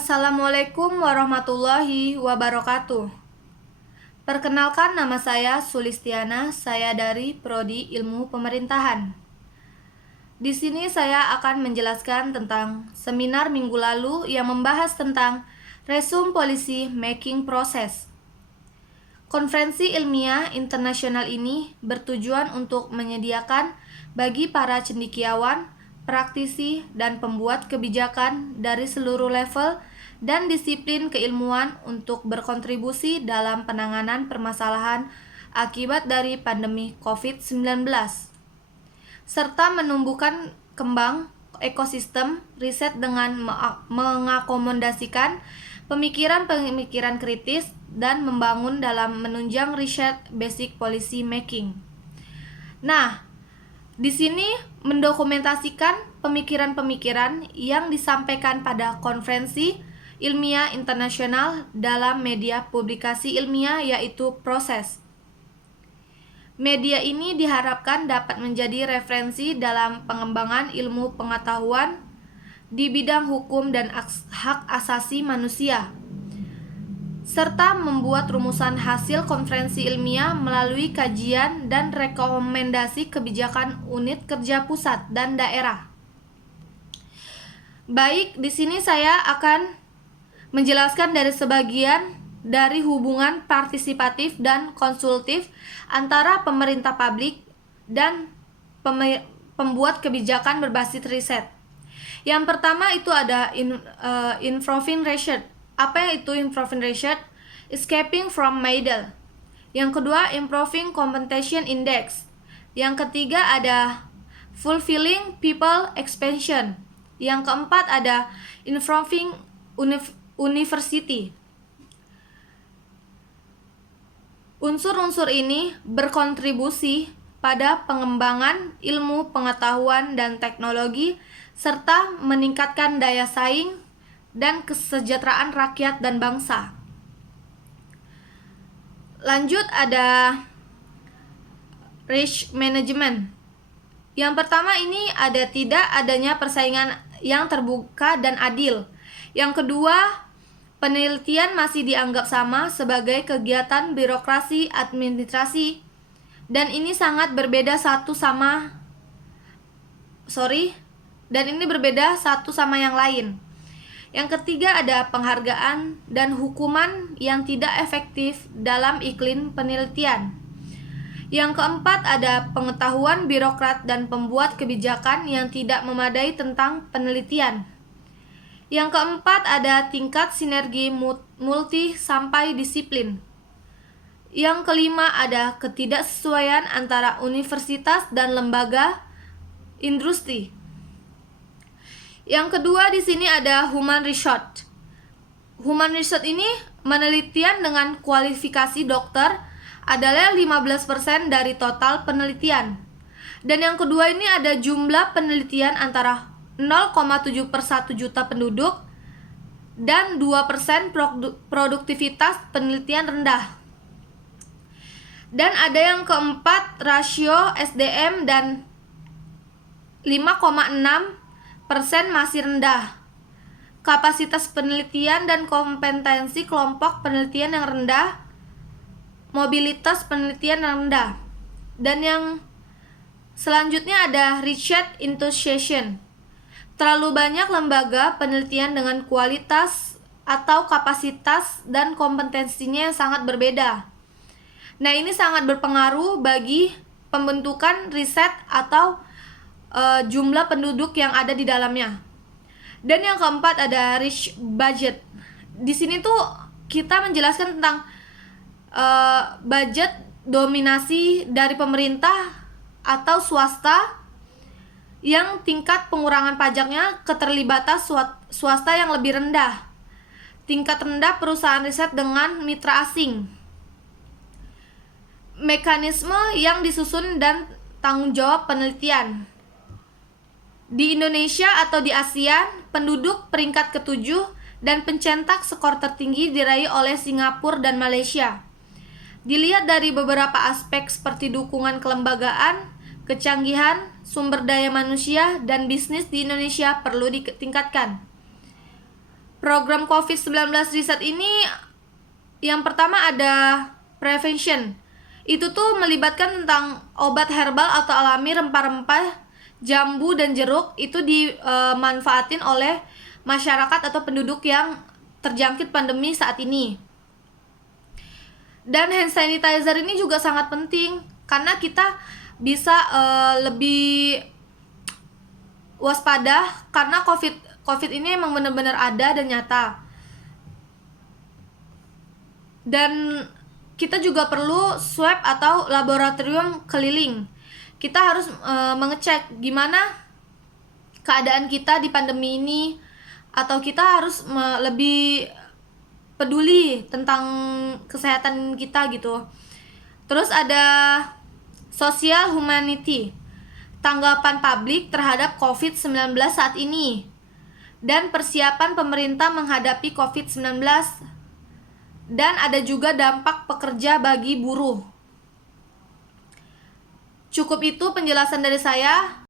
Assalamualaikum warahmatullahi wabarakatuh. Perkenalkan, nama saya Sulistiana, saya dari Prodi Ilmu Pemerintahan. Di sini saya akan menjelaskan tentang seminar minggu lalu yang membahas tentang Resume Policy Making Process. Konferensi ilmiah internasional ini bertujuan untuk menyediakan bagi para cendekiawan, praktisi, dan pembuat kebijakan dari seluruh level dan disiplin keilmuan untuk berkontribusi dalam penanganan permasalahan akibat dari pandemi COVID-19, serta menumbuhkan kembang ekosistem riset dengan mengakomodasikan pemikiran-pemikiran kritis dan membangun dalam menunjang riset basic policy making. Nah, di sini mendokumentasikan pemikiran-pemikiran yang disampaikan pada konferensi ilmiah internasional dalam media publikasi ilmiah, yaitu proses. Media ini diharapkan dapat menjadi referensi dalam pengembangan ilmu pengetahuan di bidang hukum dan hak asasi manusia, serta membuat rumusan hasil konferensi ilmiah melalui kajian dan rekomendasi kebijakan unit kerja pusat dan daerah. Baik, di sini saya akan menjelaskan dari sebagian dari hubungan partisipatif dan konsultif antara pemerintah publik dan pembuat kebijakan berbasis riset. Yang pertama itu ada improving research. Apa itu improving research? Escaping from middle. Yang kedua, improving compensation index. Yang ketiga ada fulfilling people expansion. Yang keempat ada improving university. Unsur-unsur ini berkontribusi pada pengembangan ilmu pengetahuan dan teknologi serta meningkatkan daya saing dan kesejahteraan rakyat dan bangsa. Lanjut ada risk management. Yang pertama ini ada tidak adanya persaingan yang terbuka dan adil. Yang kedua, penelitian masih dianggap sama sebagai kegiatan birokrasi administrasi dan ini sangat berbeda satu sama yang lain. Yang ketiga ada penghargaan dan hukuman yang tidak efektif dalam iklim penelitian. Yang keempat ada pengetahuan birokrat dan pembuat kebijakan yang tidak memadai tentang penelitian. Yang keempat ada tingkat sinergi multi sampai disiplin. Yang kelima ada ketidaksesuaian antara universitas dan lembaga industri. Yang kedua di sini ada human research. Human research ini penelitian dengan kualifikasi dokter adalah 15% dari total penelitian. Dan yang kedua ini ada jumlah penelitian antara 0,7 per 1 juta penduduk dan 2% produktivitas penelitian rendah. Dan ada yang keempat rasio SDM dan 5,6% masih rendah. Kapasitas penelitian dan kompetensi kelompok penelitian yang rendah, mobilitas penelitian yang rendah. Dan yang selanjutnya ada research enthusiasm. Terlalu banyak lembaga penelitian dengan kualitas atau kapasitas dan kompetensinya yang sangat berbeda. Nah, ini sangat berpengaruh bagi pembentukan riset atau jumlah penduduk yang ada di dalamnya. Dan yang keempat ada rich budget. Di sini tuh kita menjelaskan tentang budget dominasi dari pemerintah atau swasta yang tingkat pengurangan pajaknya keterlibatan swasta yang lebih rendah. Tingkat rendah perusahaan riset dengan mitra asing. Mekanisme yang disusun dan tanggung jawab penelitian. Di Indonesia atau di ASEAN, penduduk peringkat ke-7 dan pencetak skor tertinggi diraih oleh Singapura dan Malaysia. Dilihat dari beberapa aspek seperti dukungan kelembagaan, kecanggihan, sumber daya manusia, dan bisnis di Indonesia perlu ditingkatkan. Program COVID-19 riset ini yang pertama ada prevention. Itu tuh melibatkan tentang obat herbal atau alami, rempah-rempah, jambu dan jeruk itu dimanfaatin oleh masyarakat atau penduduk yang terjangkit pandemi saat ini. Dan hand sanitizer ini juga sangat penting karena kita bisa lebih waspada karena COVID ini emang benar-benar ada dan nyata. Dan kita juga perlu swab atau laboratorium keliling. Kita harus mengecek gimana keadaan kita di pandemi ini, atau kita harus lebih peduli tentang kesehatan kita gitu. Terus ada social humanity, tanggapan publik terhadap COVID-19 saat ini, dan persiapan pemerintah menghadapi COVID-19, dan ada juga dampak pekerja bagi buruh. Cukup itu penjelasan dari saya.